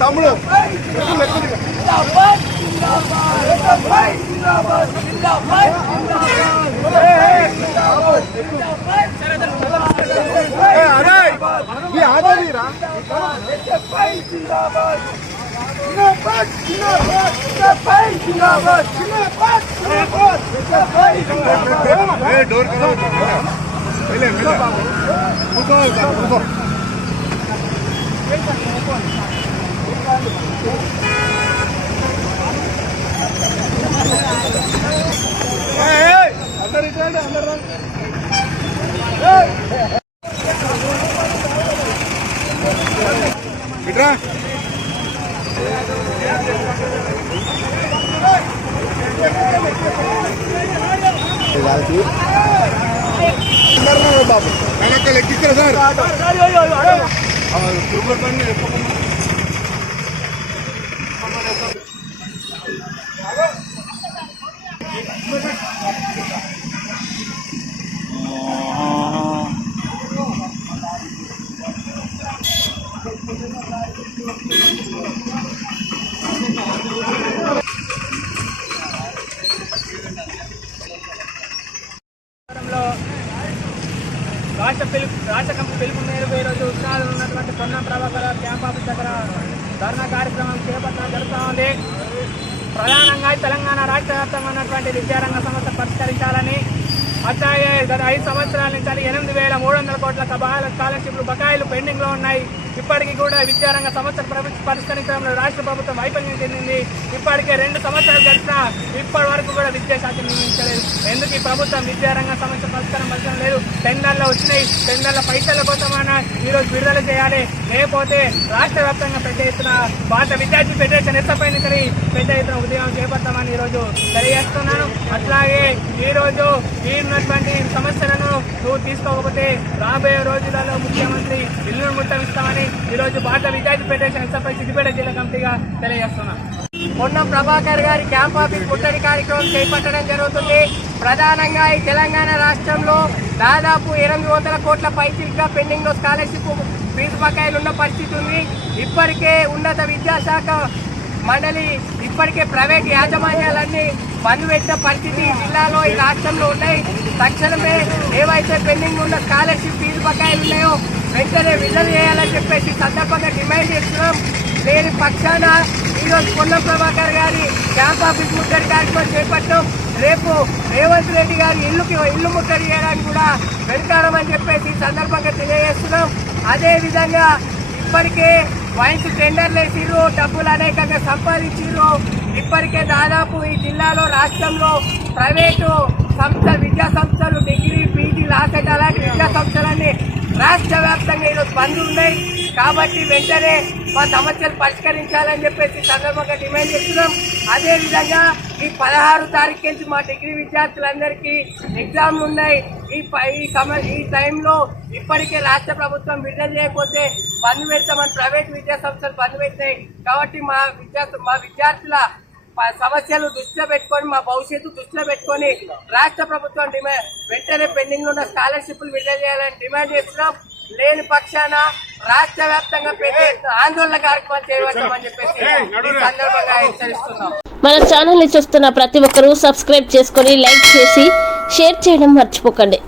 తమ్ముడు డోర్ అందరు ఇట్లా అందరు ఇట్రా బాబు వెనకాల ఎక్కిస్తారా సార్ రాష్ట్ర కమిటీ పిలుపు మేరకు ఈరోజు ఉత్తరాలు ఉన్నటువంటి పొన్నం ప్రభాకర్ క్యాంప్ ఆఫీస్ దగ్గర ధర్నా కార్యక్రమం చేపట్టడం జరుగుతూ ఉంది. ప్రధానంగా తెలంగాణ రాష్ట్ర వ్యాప్తంగా ఉన్నటువంటి విద్యారంగ సమస్య పరిష్కరించాలని, అట్లాగే గత 5 సంవత్సరాల నుంచి 8,300 కోట్ల స్కాలర్షిప్లు బకాయిలు పెండింగ్లో ఉన్నాయి. ఇప్పటికీ కూడా విద్యారంగ సమస్యలు పరిష్కరించడంలో రాష్ట్ర ప్రభుత్వం వైఫల్యం చెందింది. ఇప్పటికే 2 సంవత్సరాలు గడిచినా ఇప్పటి వరకు కూడా విద్యాశాఖ నిర్మించలేదు. ఎందుకు ఈ ప్రభుత్వం విద్యారంగ సమస్య పరిష్కరించడం లేదు? టెండర్లు వచ్చినాయి, టెండర్ల పైసల కోసమైనా ఈరోజు విడుదల చేయాలి, లేకపోతే రాష్ట్ర వ్యాప్తంగా పెద్ద ఎత్తున భారత విద్యార్థి ఫెడరేషన్ ఎస్ఎఫ్ఐ నుంచి పెద్ద ఎత్తున ఉద్యమం చేపడతామని ఈరోజు తెలియజేస్తున్నాను. అట్లాగే ఈరోజు ఈ ఉన్నటువంటి సమస్యలను నువ్వు తీసుకోకపోతే రాబోయే రోజులలో ముఖ్యమంత్రి ఇల్లు ముట్టమిస్తామని ఈరోజు భారత విద్యార్థి ఫెడరేషన్ ఎస్ఎఫ్ఐ సిద్దిపేట జిల్లా కమిటీగా తెలియజేస్తున్నాం. పొన్నం ప్రభాకర్ గారి క్యాంప్ ఆఫీస్ ముట్టడి కార్యక్రమం చేపట్టడం జరుగుతుంది. ప్రధానంగా ఈ తెలంగాణ రాష్ట్రంలో దాదాపు 800 కోట్ల పైచిలుగా పెండింగ్ లో స్కాలర్షిప్ ఫీజు బకాయిలు ఉన్న పరిస్థితి ఉంది. ఇప్పటికే ఉన్నత విద్యాశాఖ మండలి ఇప్పటికే ప్రైవేట్ యాజమాన్యాలన్నీ బంద్ పెట్టిన పరిస్థితి జిల్లాలో ఈ రాష్ట్రంలో ఉన్నాయి. తక్షణమే ఏవైతే పెండింగ్ ఉన్న స్కాలర్షిప్ ఫీజు బకాయిలు ఉన్నాయో వెంటనే విడుదల చేయాలని చెప్పేసి సందర్భంగా డిమాండ్ చేస్తున్నాం. లేని పక్షాన ఈరోజు పొన్నం ప్రభాకర్ గారి క్యాంప్ ఆఫీస్ ముట్టడి కార్యక్రమం చేపట్టాం. రేపు రేవంత్ రెడ్డి గారి ఇల్లు ముట్టడి చేయడానికి కూడా వెళ్తామని చెప్పేసి సందర్భంగా తెలియజేస్తున్నాం. అదేవిధంగా ఇప్పటికే వైన్స్ టెండర్లు వేసిర్రు, డబ్బులు అనేకంగా సంపాదించారు. ఇప్పటికే దాదాపు ఈ జిల్లాలో రాష్ట్రంలో ప్రైవేటు సంస్థలు విద్యా సంస్థలు డిగ్రీ పీజీ లాసెట్ అలాంటి విద్యా సంస్థలన్నీ రాష్ట్ర వ్యాప్తంగా ఈరోజు బంద్ ఉన్నాయి. కాబట్టి వెంటనే మా సమస్యలు పరిష్కరించాలని చెప్పేసి సందర్భంగా డిమాండ్ చేస్తున్నాం. అదేవిధంగా ఈ 16 తారీఖు నుంచి మా డిగ్రీ విద్యార్థులందరికీ ఎగ్జామ్లు ఉన్నాయి. ఈ టైంలో ఇప్పటికే రాష్ట్ర ప్రభుత్వం విడుదల చేయకపోతే బంద్ పెడతామని ప్రైవేట్ విద్యా సంస్థలు బంద్ పెట్టాయి. కాబట్టి మా విద్యార్థుల సమస్యలు దృష్టిలో పెట్టుకొని, మా భవిష్యత్తు దృష్టిలో పెట్టుకొని రాష్ట్ర ప్రభుత్వం వెంటనే పెండింగ్ ఉన్న స్కాలర్షిప్లు విడుదల చేయాలని డిమాండ్ చేస్తున్నాం. లేని పక్షాన రాష్ట్ర వ్యాప్తంగా ఆందోళన కార్యక్రమం చేయవచ్చని చెప్పేసి ఈ సందర్భంగా హెచ్చరిస్తున్నాం. మన ఛానల్ ని చూస్తున్న ప్రతి ఒక్కరూ సబ్స్క్రైబ్ చేసుకొని లైక్ చేసి షేర్ చేయడం మర్చిపోకండి.